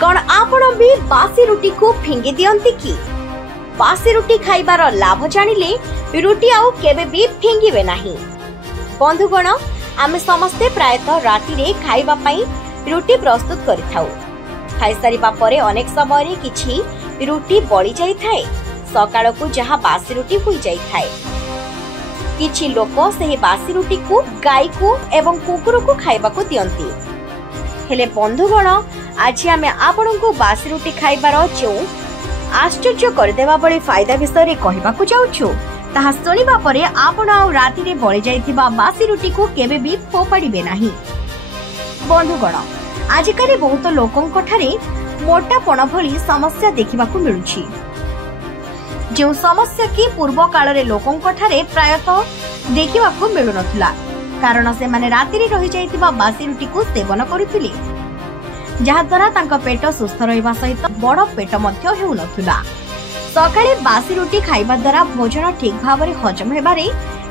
कौन आपण भी बासी रुटी को फिंगी दियंती कि? बासी रुटी खाइबार लाभ जानिले रुटी आउ केबे भी फिंगिबे नाही। बंधुगण, आमे समस्ते प्रायतः राति रे खाइबा पई रुटी प्रस्तुत करिथाउ। खाइ सारिबा परे अनेक समय रे किछि रुटी बळी जाई थाए। सकाळ को जहा बासी रुटी होई जाई थाए। किछि लोक सेही बासी रुटी को गाय को एवं कुकुर को खाइबा को दियंती। हेले बंधुगण, आज आमे आपनको बासी रुटी खाइबार जो आश्चर्य करदेवा बळे फायदा विषय रे कहिबा को जाउछु। ताहा सुनिबा परे आपण आ राति रे बळी जाइतिबा बासी रुटी को केबे भी फोपाडिबे नाही। बंधुगण, आजिकाली बहुत लोकंक ठारे मोटापण भली समस्या देखिबा को मिलुछि। जो समस्या की पूर्व काल रे लोकंक ठारे प्रायतः देखिबा को मिलु नथुला, कारण से माने राति रे रहि जाइतिबा बासी रुटी को सेवन करुथिले, जहा द्वारा तांका पेट सुस्थ रहिबा सहित बड़ पेट मध्य हेउ नथुला। सकाळे बासी रुटी खाइबा द्वारा भोजन ठीक भाबरे हजम हेबारे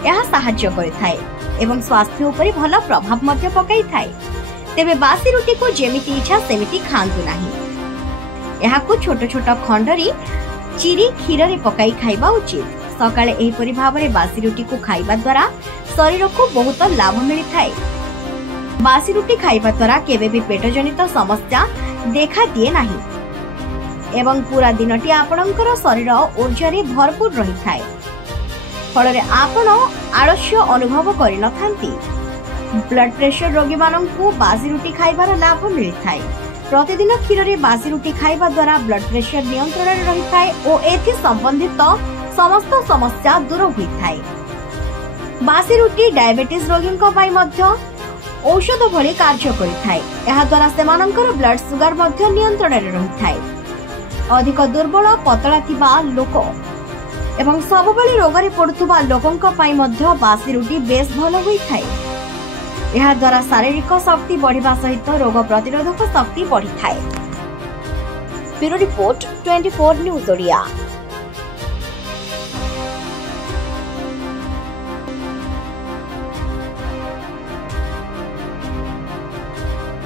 यह सहाय्य करिथाय एवं स्वास्थ्य उपरि भल प्रभाव मध्य पकाइथाय। तेबे बासी रुटी को जेमिति इच्छा सेमिति खांतु नाही। यहा को छोट छोट खंडरी चिरी क्षीर रे पकाई खाइबा उचित। सकाळे एही परि भाबरे बासी रुटी को खाइबा द्वारा शरीर को बहुत लाभ मिलिथाय। बासी रुटी खाइबा द्वारा केबे भी पेट जनित समस्या देखा दिए नाही एवं पूरा दिनटी आपणकर शरीर ऊर्जा रे भरपूर रही थाए। फल आपण आलस्य अनुभव करि नथांती। ब्लड प्रेशर रोगी माननकु बासी रुटी खाइबार लाभ मिलिथाय। प्रतिदिन क्षीर रे बासी रुटी खाइबा द्वारा ब्लड प्रेशर नियंत्रण रे रही थाए और एथि संबंधित समस्त समस्या दूर होई थाए। बासी रुटी डायबिटीज रोगींक पई मध्य औषध भली कार्य करिथाय। एहा द्वारा सेमानंकर ब्लड सुगर मध्य नियंत्रण रे रहिथाय। अधिक दुर्बल पतला थिबा लोक एवं सबबेले रोग रे पडुथुबा लोकंक पई मध्य बासी रुटी बेस भल होइथाय। एहा द्वारा शारीरिक शक्ति बढ़िबा सहित रोग प्रतिरोधक शक्ति बढ़िथाय। Bureau report 24 news Odia.